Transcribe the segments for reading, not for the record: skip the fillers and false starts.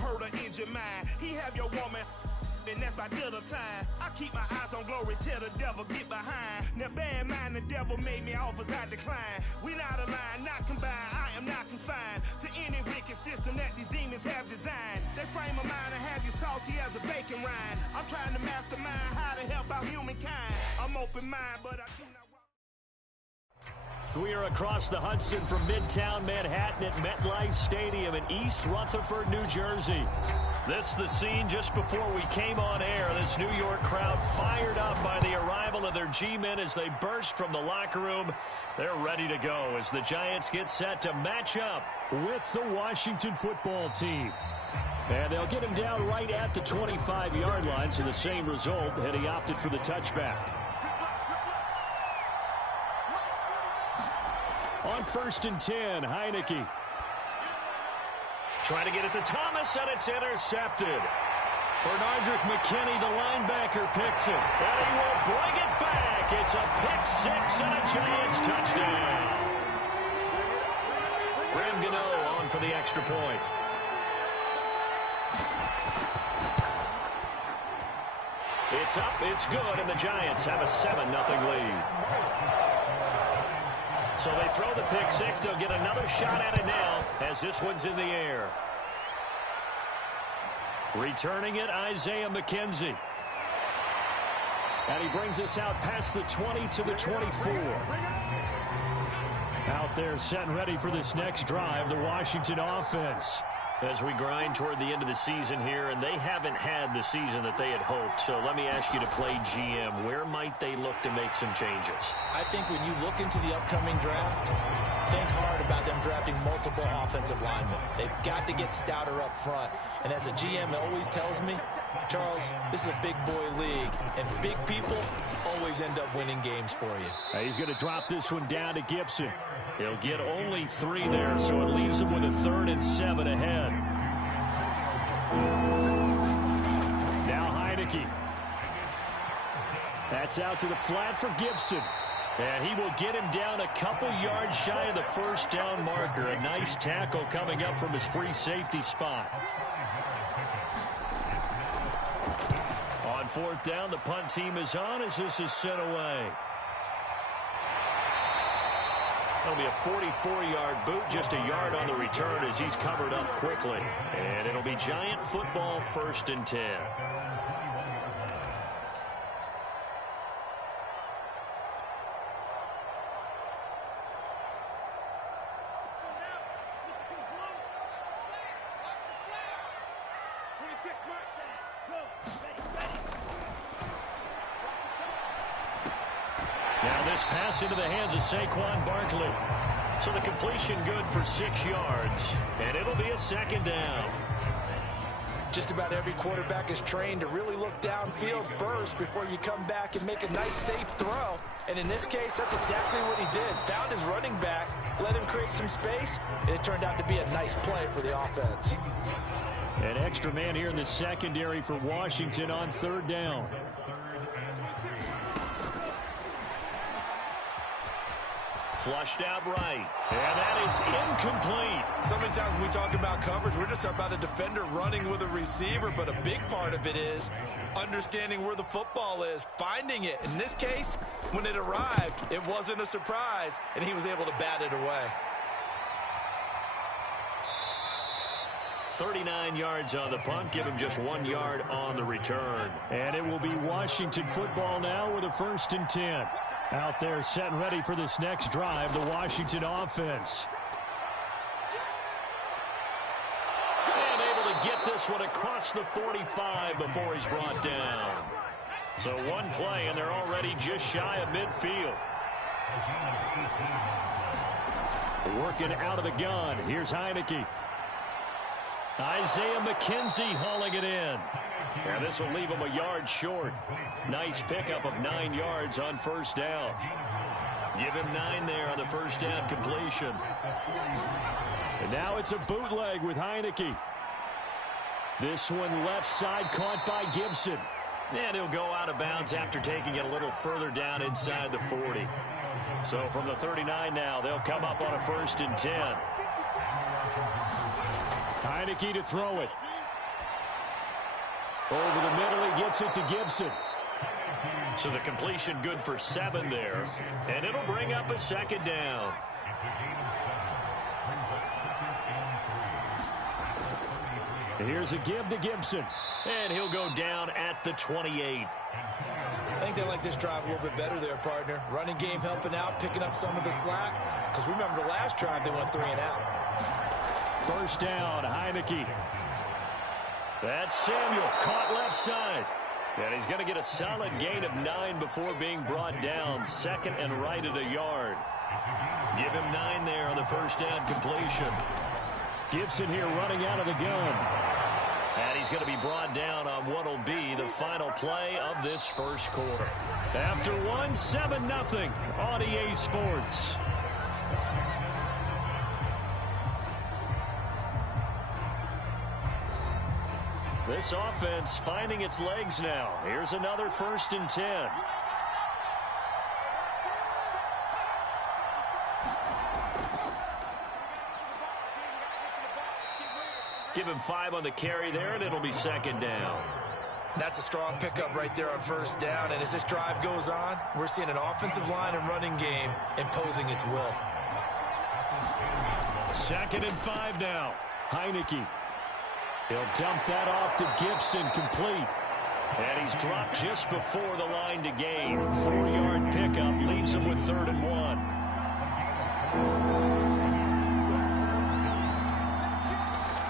hurt or injure mine. He have your woman, and that's by dinner time. I keep my eyes on glory till the devil get behind. Now bear in mind the devil made me offers I decline. We not aligned, not combined, I am not confined to any wicked system that these demons have designed. They frame a mind and have you salty as a bacon rind. I'm trying to mastermind how to help out humankind. I'm open mind, but I do not. We are across the Hudson from Midtown Manhattan at MetLife Stadium in East Rutherford, New Jersey. This is the scene just before we came on air. This New York crowd fired up by the arrival of their G-men as they burst from the locker room. They're ready to go as the Giants get set to match up with the Washington football team. And they'll get him down right at the 25-yard line, so the same result had he opted for the touchback. On 1st and 10, Heineke. Trying to get it to Thomas, and it's intercepted. Bernardrick McKinney, the linebacker, picks it. And he will bring it back. It's a pick six and a Giants touchdown. Graham Gano on for the extra point. It's up, it's good, and the Giants have a 7-0 lead. So they throw the pick six. They'll get another shot at it now as this one's in the air. Returning it, Isaiah McKenzie. And he brings us out past the 20 to the 24. Out there set and ready for this next drive, the Washington offense. As we grind toward the end of the season here, and they haven't had the season that they had hoped. So let me ask you to play GM. Where might they look to make some changes? I think when you look into the upcoming draft, think hard about them drafting multiple offensive linemen. They've got to get stouter up front. And as a GM, it always tells me, Charles, this is a big boy league, and big people always end up winning games for you. He's going to drop this one down to Gibson. He'll get only 3 there, so it leaves him with a 3rd and 7 ahead. Now Heineke. That's out to the flat for Gibson. And he will get him down a couple yards shy of the first down marker. A nice tackle coming up from his free safety spot. On 4th down, the punt team is on as this is sent away. It'll be a 44-yard boot, just a yard on the return as he's covered up quickly. And it'll be Giant football, 1st and 10. Now this pass into the hands of Saquon Barkley. So the completion good for 6 yards. And it'll be a 2nd down. Just about every quarterback is trained to really look downfield first before you come back and make a nice safe throw. And in this case, that's exactly what he did. Found his running back, let him create some space, and it turned out to be a nice play for the offense. An extra man here in the secondary for Washington on 3rd down. Flushed out right. And that is incomplete. So many times when we talk about coverage, we're just talking about a defender running with a receiver, but a big part of it is understanding where the football is, finding it. In this case, when it arrived, it wasn't a surprise, and he was able to bat it away. 39 yards on the punt, give him just 1 yard on the return. And it will be Washington football now with a 1st and 10. Out there set and ready for this next drive, the Washington offense. And able to get this one across the 45 before he's brought down. So 1 play, and they're already just shy of midfield. Working out of the gun. Here's Heineke. Isaiah McKenzie hauling it in. And this will leave him a yard short. Nice pickup of 9 yards on 1st down. Give him 9 there on the 1st down completion. And now it's a bootleg with Heineke. This one left side caught by Gibson. And he'll go out of bounds after taking it a little further down inside the 40. So from the 39 now, they'll come up on a 1st and 10. Heineke to throw it. Over the middle, he gets it to Gibson. So the completion good for 7 there. And it'll bring up a second down. Here's a give to Gibson. And he'll go down at the 28. I think they like this drive a little bit better there, partner. Running game helping out, picking up some of the slack. Because remember the last drive, they went 3 and out. First down, Heineke. That's Samuel, caught left side. And he's going to get a solid gain of 9 before being brought down. Second and right at a yard. Give him 9 there on the first down completion. Gibson here running out of the gun. And he's going to be brought down on what will be the final play of this first quarter. After 1, 7-0 on EA Sports. This offense finding its legs now. Here's another 1st and 10. Give him 5 on the carry there, and it'll be second down. That's a strong pickup right there on first down. And as this drive goes on, we're seeing an offensive line and running game imposing its will. 2nd and 5 now. Heineke. He'll dump that off to Gibson, complete. And he's dropped just before the line to gain. 4-yard pickup leaves him with 3rd and 1.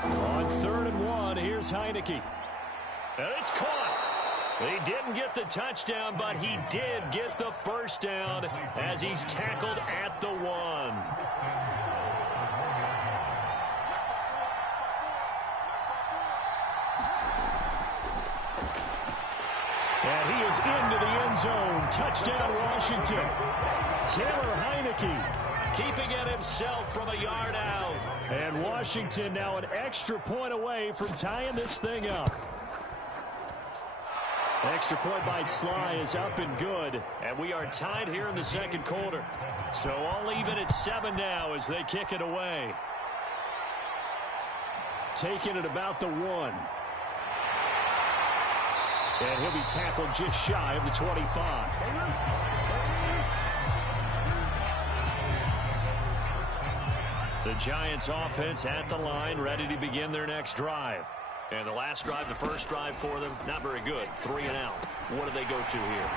On 3rd and 1, here's Heineke. And it's caught. He didn't get the touchdown, but he did get the first down as he's tackled at the 1. And he is into the end zone. Touchdown, Washington. Taylor Heineke keeping it himself from a yard out. And Washington now an extra point away from tying this thing up. Extra point by Sly is up and good. And we are tied here in the second quarter. So all even at 7 now as they kick it away. Taking it about the 1. And he'll be tackled just shy of the 25. The Giants offense at the line, ready to begin their next drive. And the last drive, the first drive for them, not very good. 3 and out. What do they go to here?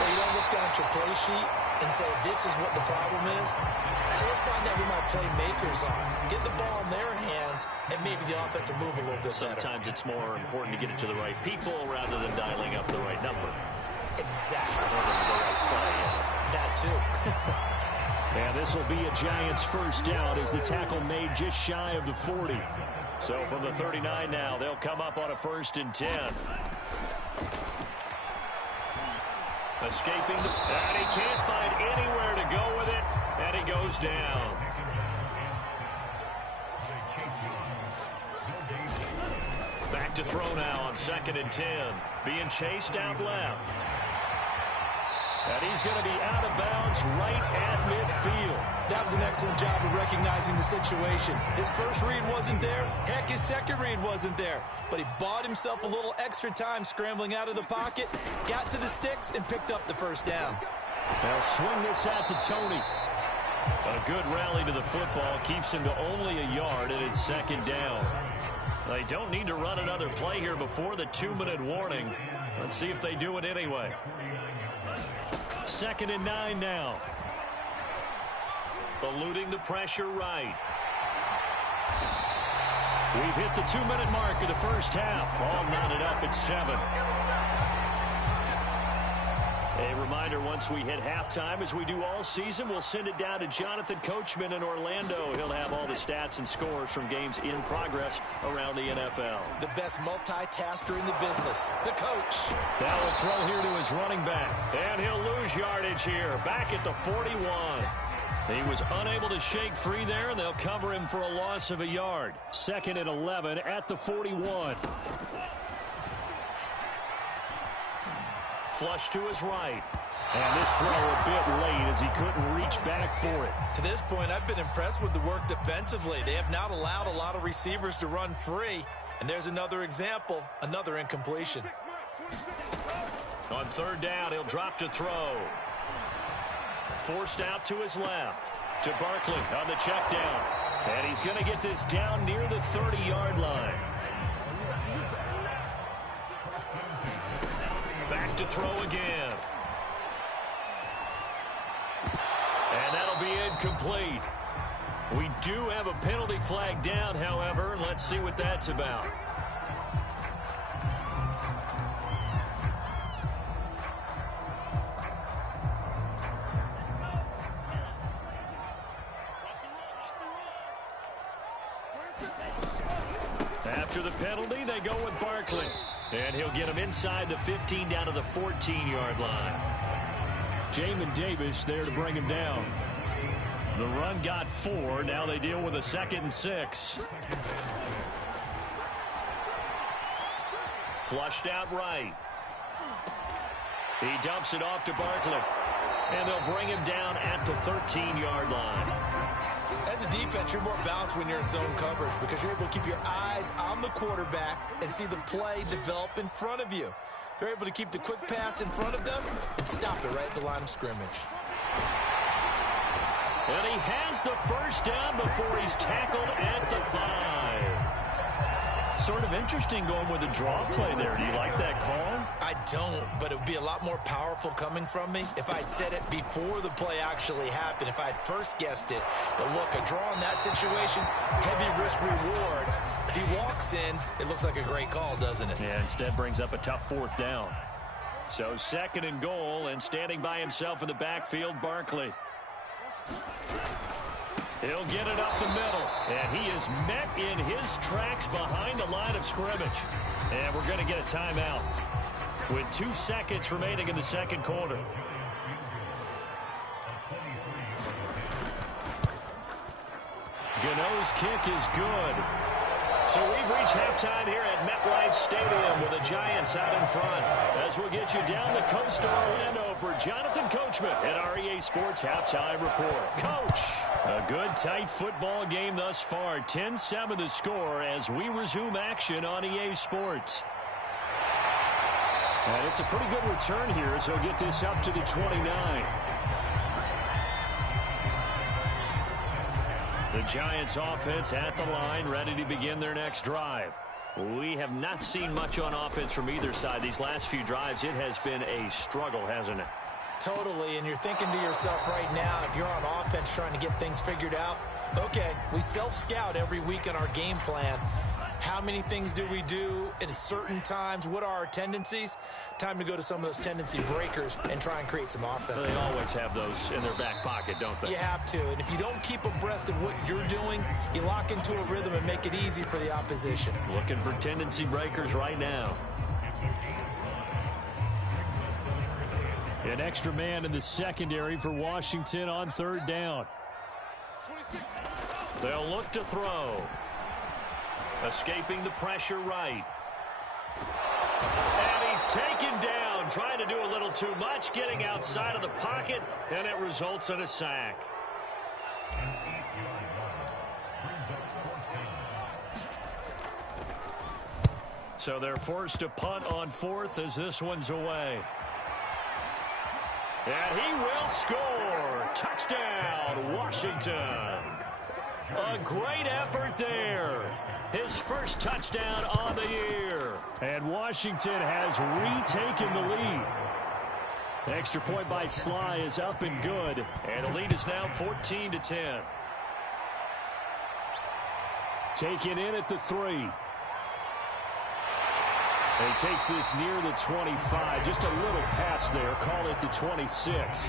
Well, you don't look down at your play sheet and say, this is what the problem is. Now let's find out who my playmakers are. Get the ball in their hands, and maybe the offense will move a little bit better. Sometimes it's more important to get it to the right people rather than dialing up the right number. Exactly. Or the right play, yeah. That too. And this will be a Giants first down as the tackle made just shy of the 40. So from the 39 now, they'll come up on a 1st and 10. Escaping, and he can't find anywhere to go with it, and he goes down. Back to throw now on 2nd and 10. Being chased out left. And he's going to be out of bounds right at midfield. That was an excellent job of recognizing the situation. His first read wasn't there. Heck, his second read wasn't there. But he bought himself a little extra time scrambling out of the pocket, got to the sticks, and picked up the first down. They'll swing this out to Tony. A good rally to the football keeps him to only a yard, and it's 2nd down. They don't need to run another play here before the 2-minute warning. Let's see if they do it anyway. 2nd and 9 now. Eluding the pressure right. We've hit the 2-minute mark of the first half. All knotted up at 7. A reminder, once we hit halftime, as we do all season, we'll send it down to Jonathan Coachman in Orlando. He'll have all the stats and scores from games in progress around the NFL. The best multitasker in the business, the coach. Now a throw here to his running back. And he'll lose yardage here, back at the 41. He was unable to shake free there, and they'll cover him for a loss of a yard. 2nd and 11 at the 41. Flush to his right. And this throw a bit late as he couldn't reach back for it. To this point, I've been impressed with the work defensively. They have not allowed a lot of receivers to run free. And there's another example, another incompletion. On third down, he'll drop to throw. Forced out to his left. To Barkley on the check down. And he's going to get this down near the 30-yard line. Back to throw again. And that'll be incomplete. We do have a penalty flag down, however. Let's see what that's about. After the penalty, they go with Barkley. And he'll get him inside the 15 down to the 14-yard line. Jamin Davis there to bring him down. The run got 4. Now they deal with a 2nd and 6. Flushed out right. He dumps it off to Barkley. And they'll bring him down at the 13-yard line. As a defense, you're more balanced when you're in zone coverage because you're able to keep your eyes on the quarterback and see the play develop in front of you. They're able to keep the quick pass in front of them and stop it right at the line of scrimmage. And he has the first down before he's tackled at the 5. Sort of interesting going with the draw play there. Do you like that call? I don't, but it would be a lot more powerful coming from me if I'd said it before the play actually happened, if I'd first guessed it. But look, a draw in that situation, heavy risk reward. If he walks in, it looks like a great call, doesn't it? Yeah, instead brings up a tough 4th down. So 2nd and goal, and standing by himself in the backfield, Barkley. He'll get it up the middle, and he is met in his tracks behind the line of scrimmage. And we're going to get a timeout with 2 seconds remaining in the second quarter. Gano's kick is good. So we've reached halftime here at MetLife Stadium with the Giants out in front. As we'll get you down the coast to Orlando for Jonathan Coachman at our EA Sports Halftime Report. Coach, a good, tight football game thus far. 10-7 the score as we resume action on EA Sports. And it's a pretty good return here, so he'll get this up to the 29. The Giants offense at the line, ready to begin their next drive. We have not seen much on offense from either side. These last few drives, it has been a struggle, hasn't it? Totally, and you're thinking to yourself right now, if you're on offense trying to get things figured out, okay, we self-scout every week in our game plan. How many things do we do at certain times? What are our tendencies? Time to go to some of those tendency breakers and try and create some offense. Well, they always have those in their back pocket, don't they? You have to, and if you don't keep abreast of what you're doing, you lock into a rhythm and make it easy for the opposition. Looking for tendency breakers right now. An extra man in the secondary for Washington on third down. They'll look to throw. Escaping the pressure right. And he's taken down, trying to do a little too much, getting outside of the pocket, and it results in a sack. So they're forced to punt on 4th as this one's away. And he will score. Touchdown, Washington. A great effort there. His first touchdown on the year. And Washington has retaken the lead. The extra point by Sly is up and good. And the lead is now 14-10. Taken in at the 3. And he takes this near the 25. Just a little pass there. Call it the 26.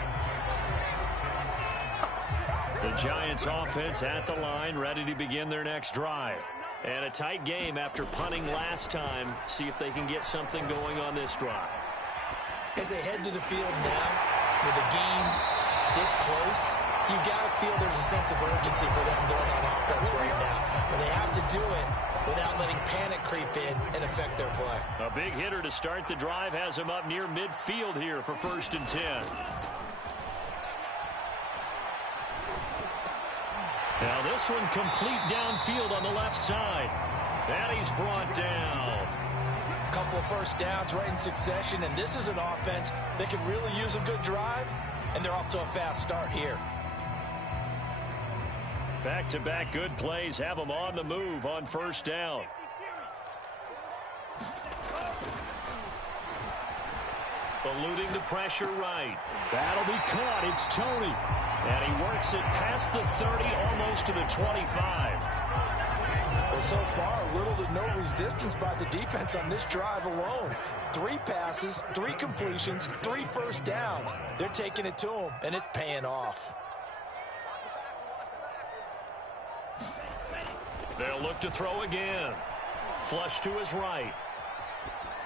The Giants offense at the line, ready to begin their next drive. And a tight game after punting last time. See if they can get something going on this drive. As they head to the field now, with the game this close, you've got to feel there's a sense of urgency for them going on offense right now. But they have to do it without letting panic creep in and affect their play. A big hitter to start the drive has him up near midfield here for 1st and 10. Now this one complete downfield on the left side. And he's brought down. Couple of first downs right in succession, and this is an offense that can really use a good drive, and they're off to a fast start here. Back-to-back good plays have them on the move on first down. Eluding the pressure right. That'll be caught. It's Tony. And he works it past the 30, almost to the 25. Well, so far, little to no resistance by the defense on this drive alone. 3 passes, 3 completions, 3 first downs. They're taking it to him, and it's paying off. They'll look to throw again. Flush to his right.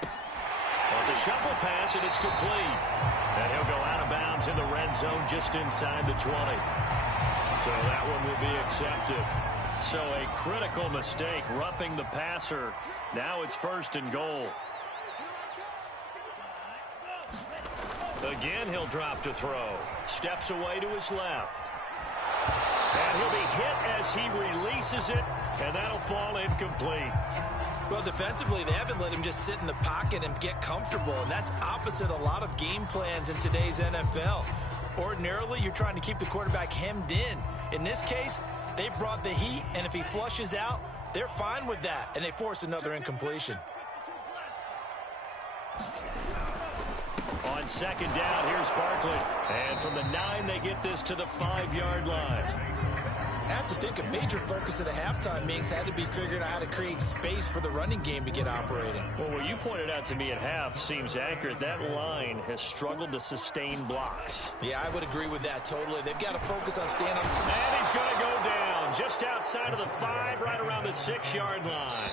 Well, it's a shuffle pass, and it's complete. And he'll go out of bounds in the red zone just inside the 20. So that one will be accepted. So a critical mistake, roughing the passer. Now it's 1st and goal. Again, he'll drop to throw. Steps away to his left. And he'll be hit as he releases it, and that'll fall incomplete. Well, defensively, they haven't let him just sit in the pocket and get comfortable, and that's opposite a lot of game plans in today's NFL. Ordinarily, you're trying to keep the quarterback hemmed in. In this case, they brought the heat, and if he flushes out, they're fine with that, and they force another incompletion. On 2nd down, here's Barkley. And from the 9, they get this to the 5-yard line. I have to think a major focus of the halftime meetings had to be figuring out how to create space for the running game to get operating. Well, what you pointed out to me at half seems accurate. That line has struggled to sustain blocks. Yeah, I would agree with that totally. They've got to focus on staying on. And he's going to go down just outside of the 5, right around the 6-yard line.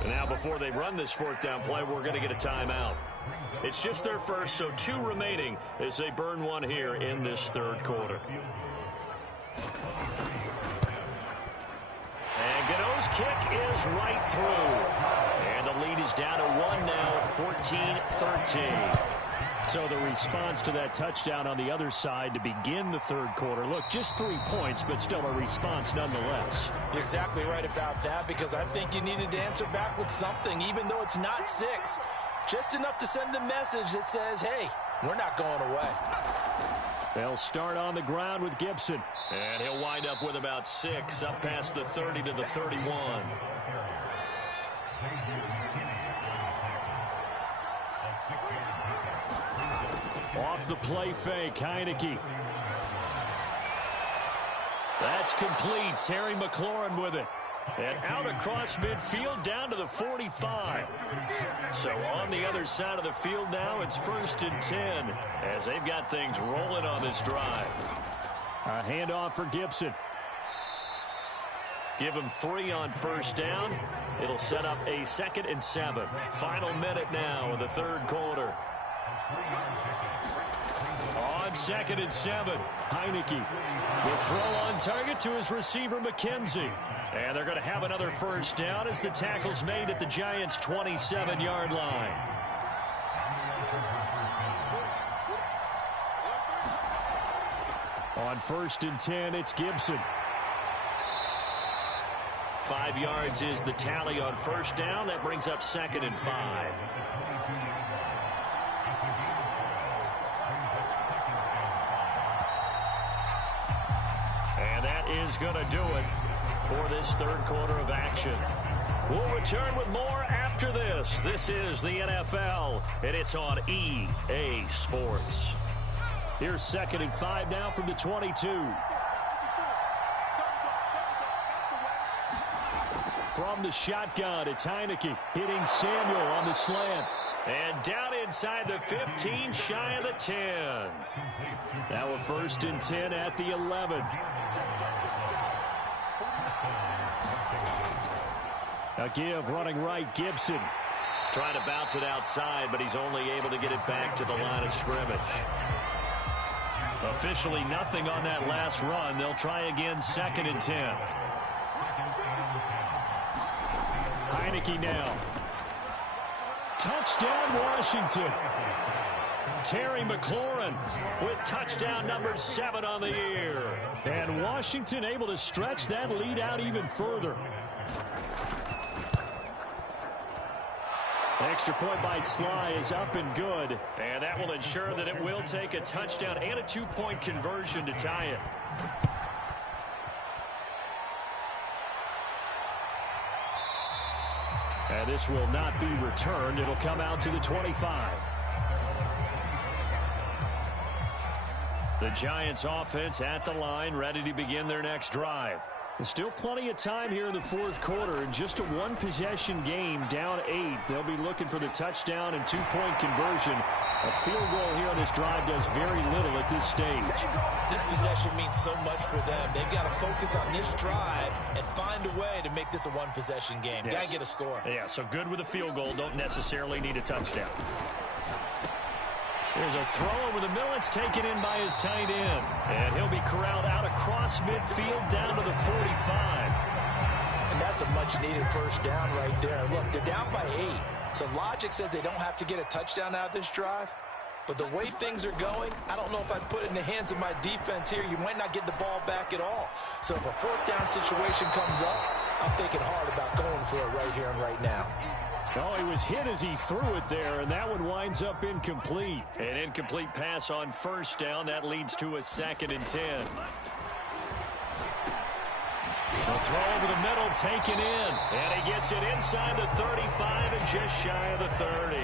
And now before they run this 4th down play, we're going to get a timeout. It's just their first, so 2 remaining as they burn one here in this 3rd quarter. And Gano's kick is right through. And the lead is down to 1 now at 14-13. So the response to that touchdown on the other side to begin the 3rd quarter. Look, just 3 points, but still a response nonetheless. You're exactly right about that, because I think you needed to answer back with something, even though it's not 6. Just enough to send a message that says, hey, we're not going away. They'll start on the ground with Gibson. And he'll wind up with about 6, up past the 30 to the 31. Off the play fake, Heineke. That's complete. Terry McLaurin with it. And out across midfield down to the 45. So on the other side of the field now, it's 1st and 10 as they've got things rolling on this drive. A handoff for Gibson. Give him 3 on 1st down. It'll set up a 2nd and 7. Final minute now in the 3rd quarter. On 2nd and 7, Heineke will throw on target to his receiver, McKenzie. And they're going to have another 1st down as the tackle's made at the Giants' 27-yard line. On 1st and 10, it's Gibson. 5 yards is the tally on 1st down. That brings up 2nd and 5. And that is going to do it for this 3rd quarter of action. We'll return with more after this. This is the NFL, and it's on EA Sports. Here's 2nd and 5 now from the 22. From the shotgun, it's Heineke hitting Samuel on the slant. And down inside the 15, shy of the 10. Now a 1st and 10 at the 11. A give running right, Gibson. Trying to bounce it outside, but he's only able to get it back to the line of scrimmage. Officially nothing on that last run. They'll try again 2nd and 10. Heineke now. Touchdown, Washington. Terry McLaurin with touchdown number 7 on the year. And Washington able to stretch that lead out even further. Extra point by Sly is up and good. And that will ensure that it will take a touchdown and a 2-point conversion to tie it. And this will not be returned. It'll come out to the 25. The Giants offense at the line, ready to begin their next drive. There's still plenty of time here in the fourth quarter. In just a one-possession game, down 8. They'll be looking for the touchdown and 2-point conversion. A field goal here on this drive does very little at this stage. This possession means so much for them. They've got to focus on this drive and find a way to make this a one-possession game. Yes. Got to get a score. Yeah, so good with a field goal. Don't necessarily need a touchdown. There's a throw over the middle. It's taken in by his tight end. And he'll be corralled out across midfield down to the 45. And that's a much-needed first down right there. Look, they're down by 8. So logic says they don't have to get a touchdown out of this drive. But the way things are going, I don't know if I'd put it in the hands of my defense here. You might not get the ball back at all. So if a fourth down situation comes up, I'm thinking hard about going for it right here and right now. Oh, he was hit as he threw it there, and that one winds up incomplete. An incomplete pass on first down. That leads to a 2nd and 10. The throw over the middle taken in, and he gets it inside the 35 and just shy of the 30.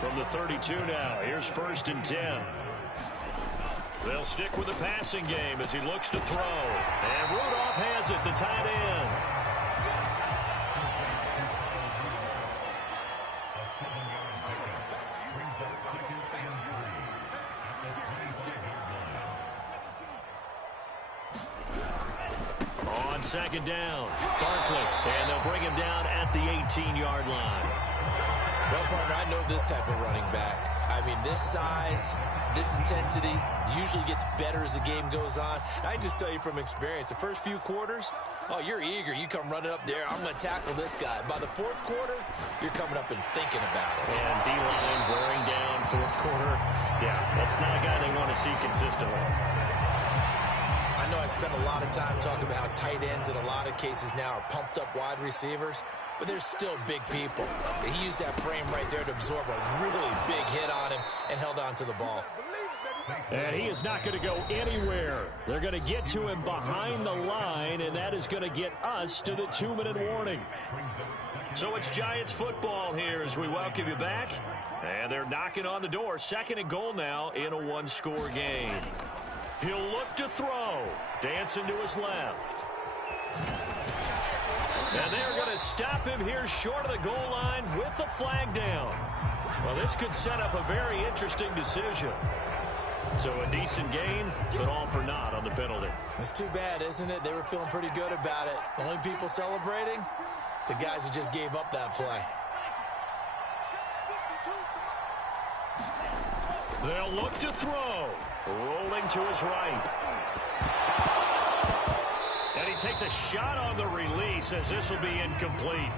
From the 32 now, here's 1st and 10. They'll stick with the passing game as he looks to throw. And Rudolph has it, the tight end. On 2nd down, Barkley, and they'll bring him down at the 18-yard line. Well, partner, I know this type of running back. I mean, this size, this intensity usually gets better as the game goes on. I just tell you from experience, the first few quarters, oh, you're eager. You come running up there, I'm going to tackle this guy. By the fourth quarter, you're coming up and thinking about it. And D-line wearing down fourth quarter. Yeah, that's not a guy they want to see consistently. I know I spent a lot of time talking about how tight ends in a lot of cases now are pumped up wide receivers, but they're still big people. He used that frame right there to absorb a really big hit on him and held on to the ball. And he is not going to go anywhere. They're going to get to him behind the line, and that is going to get us to the 2-minute warning. So it's Giants football here as we welcome you back. And they're knocking on the door. 2nd and goal now in a one-score game. He'll look to throw. Dancing to his left. And they're going to stop him here short of the goal line with the flag down. Well, this could set up a very interesting decision. So a decent gain, but all for naught on the penalty. It's too bad, isn't it? They were feeling pretty good about it. The only people celebrating, the guys who just gave up that play. They'll look to throw. Rolling to his right. And he takes a shot on the release as this will be incomplete.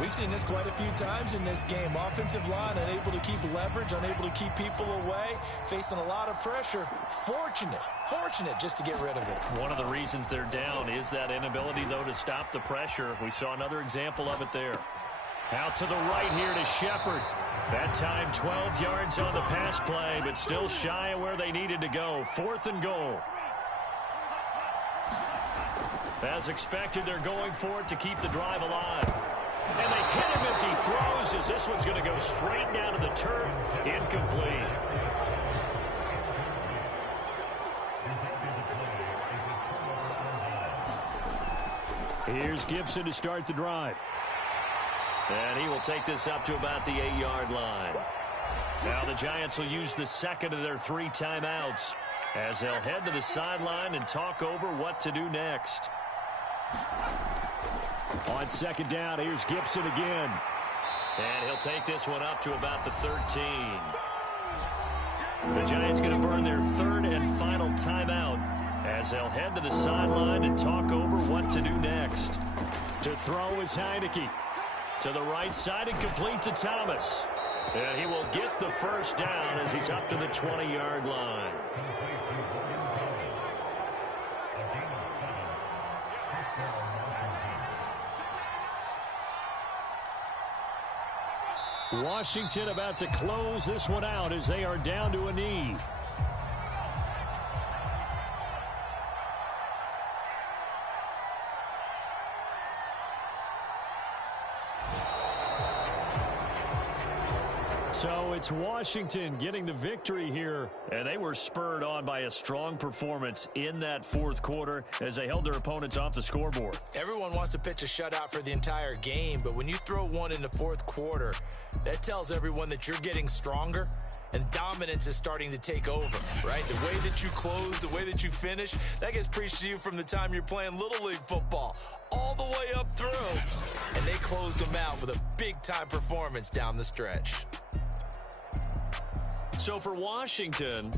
We've seen this quite a few times in this game. Offensive line unable to keep leverage, unable to keep people away, facing a lot of pressure. Fortunate just to get rid of it. One of the reasons they're down is that inability, though, to stop the pressure. We saw another example of it there. Out to the right here to Shepard. That time 12 yards on the pass play, but still shy of where they needed to go. 4th and goal. As expected, they're going for it to keep the drive alive. And they hit him as he throws, as this one's going to go straight down to the turf. Incomplete. Here's Gibson to start the drive. And he will take this up to about the 8-yard line. Now the Giants will use the 2nd of their 3 timeouts as they'll head to the sideline and talk over what to do next. On 2nd down, here's Gibson again. And he'll take this one up to about the 13. The Giants going to burn their 3rd and final timeout as they'll head to the sideline and talk over what to do next. To throw is Heineke. To the right side and complete to Thomas. And he will get the first down as he's up to the 20-yard line. Washington about to close this one out as they are down to a knee. So it's Washington getting the victory here. And they were spurred on by a strong performance in that fourth quarter as they held their opponents off the scoreboard. Everyone wants to pitch a shutout for the entire game, but when you throw one in the fourth quarter, that tells everyone that you're getting stronger and dominance is starting to take over, right? The way that you close, the way that you finish, that gets preached to you from the time you're playing Little League football all the way up through. And they closed them out with a big-time performance down the stretch. So for Washington,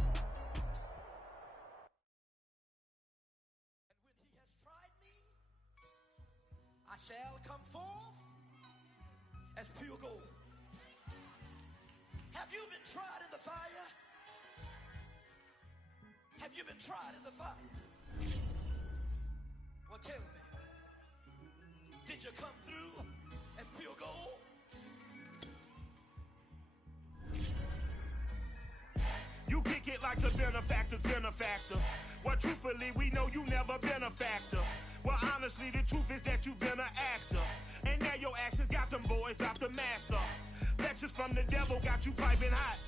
I shall come forth as pure gold. Have you been tried in the fire? Have you been tried in the fire? Well, tell me, did you come through as pure gold? You kick it like the benefactor's benefactor. Well, truthfully, we know you never been a factor. Well, honestly, the truth is that you've been an actor. And now your actions got them boys drop the mask up. Lectures from the devil got you piping hot.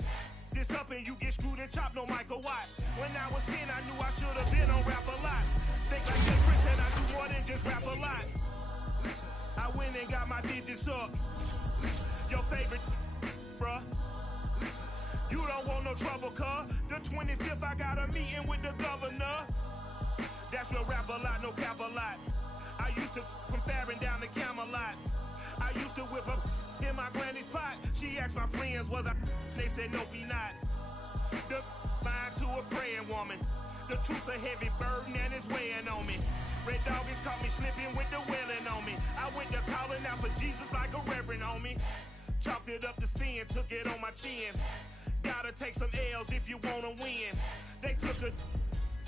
This up and you get screwed and chopped, no Michael Watts. When I was 10, I knew I should have been on rap a lot. Think like Jay Prince and I do more than just rap a lot. I went and got my digits up. Your favorite, bruh. You don't want no trouble, cuz. The 25th, I got a meeting with the governor. That's real rap a lot, no cap a lot. I used to from Farron down to Camelot. I used to whip up in my granny's pot. She asked my friends, was I? They said, nope, he not. The mind to a praying woman. The truth's a heavy burden and it's weighing on me. Red Doggies caught me slipping with the wailing on me. I went to calling out for Jesus like a reverend on me. Chalked it up to sin, took it on my chin. Gotta take some L's if you wanna win. They took a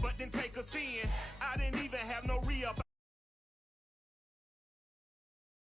but then take a sin. I didn't even have no re-up.